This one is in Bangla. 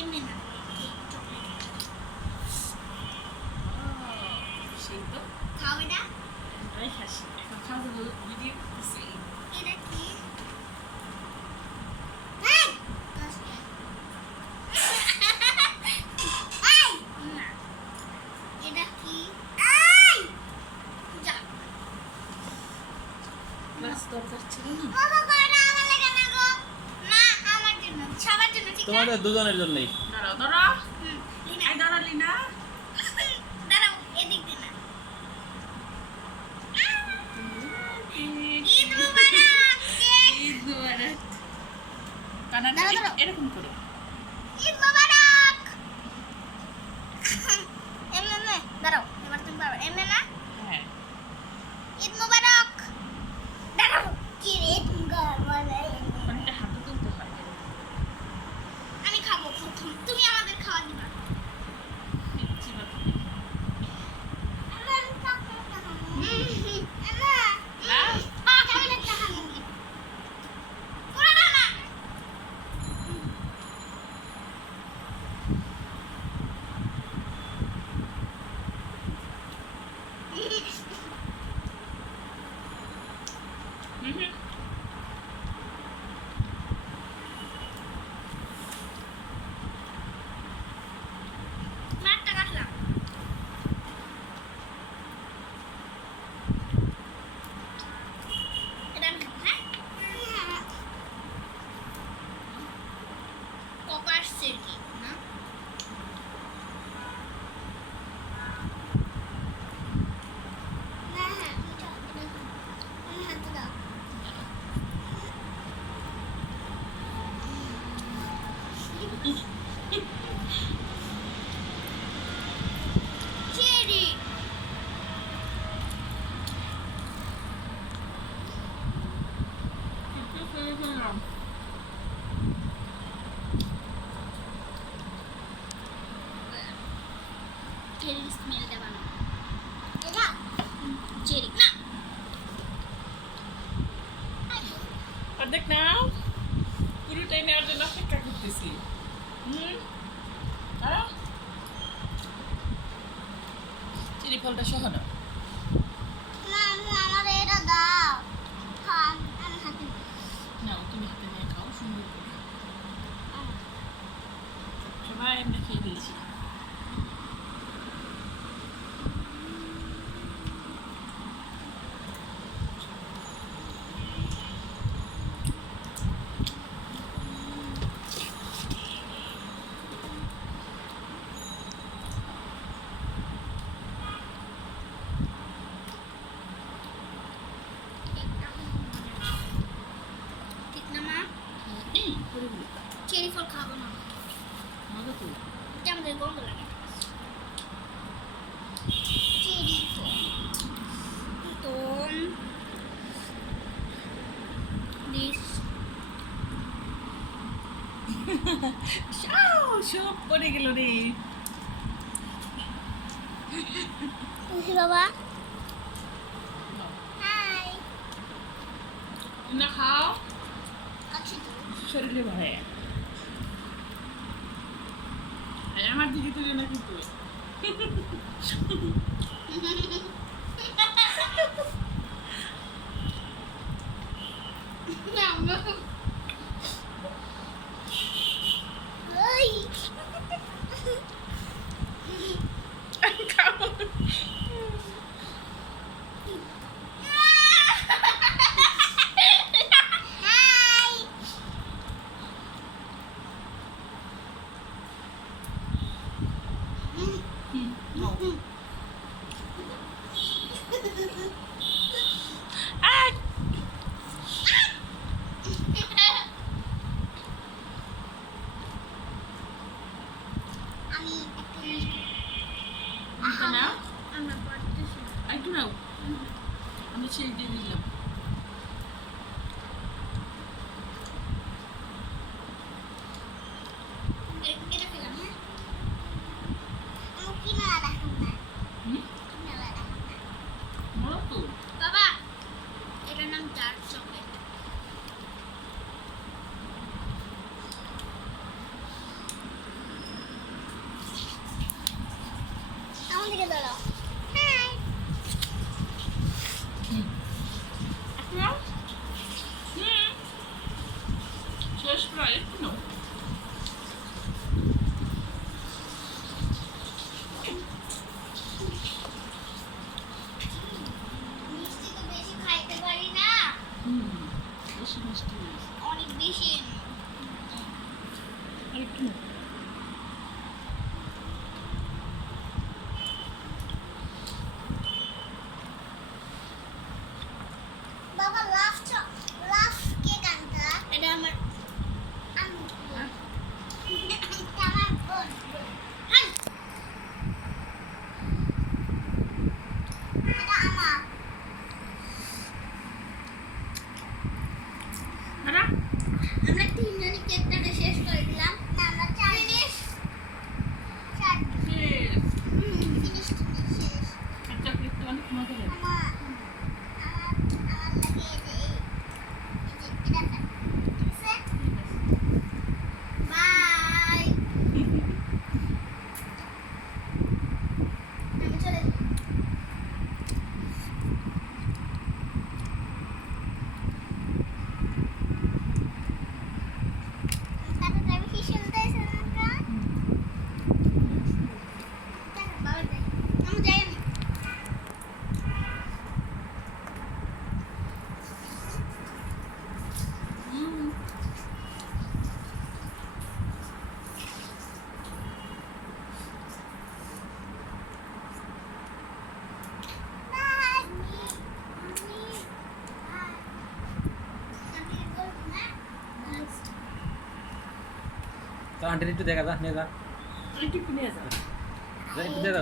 এমনি না সেই তো খাওয়াবে না আমরাই হাসি এখন খাওয়া দাওয়া ভিডিও করতেছি এটা কি এই! দশটা। এই! না। এটা কি এই! যা। ক্লাস দরকার ছিল না বাবা করে না, আমার লাগে না গো। না, আমার জন্য, সবার জন্য, ঠিক তোমাদের দুজনের জন্যই লিনা। দাঁড়াও, এদিক ঈদ মুবারক! ঈদ মুবারক কানাডা। এরকম করে ঈদ মুবারক! এমনে এমনে, দাঁড়াও, এবার তুমি পারবে। এমনে না? হ্যাঁ ঈদ মুবারক! দাঁড়াও, কি রে, তুমি ঘর বলে এমনে। অনেকটা হাতে তুলতে হয় আমি খাব প্রথম তুমি আমাদের খাওয়া দিবা দিচ্ছি বা তুমি। হুম হুম মাঠটা কাটলাম এটা আমি খাব হ্যাঁ কপার সিরকি না না হ্যাঁ এটা এটা আমি হাতে দাও চেরি চেরি স্মেলটা বানাও এটা চেরি না অর্ধেক নাও পুরোটাই নেওয়ার জন্য অপেক্ষা করতেছি। হুম? চিনি ফলটা সহ না আমি আমার এটা দাও হ্যাঁ আমি হাতে নিই। নাও তুমি হাতে নিয়ে খাও সুন্দর করে সবাই আমরা খেয়ে দিয়েছি ঠিক না মা এই পরিগুলো চেরি ফল খাব না মজা তো এটা আমাদের গন্ধ লাগে চেরি ফল তো দিস শাও সব পড়ে গেল রে। বাবা। হাই। না খাও। আচ্ছা শরীরে ভয়ে। আমার দিকে তুলে না কিন্তু। ওই তো আন্টির একটু দেখা যা নিয়ে যা। একটু নিয়ে যা। একটু দেখা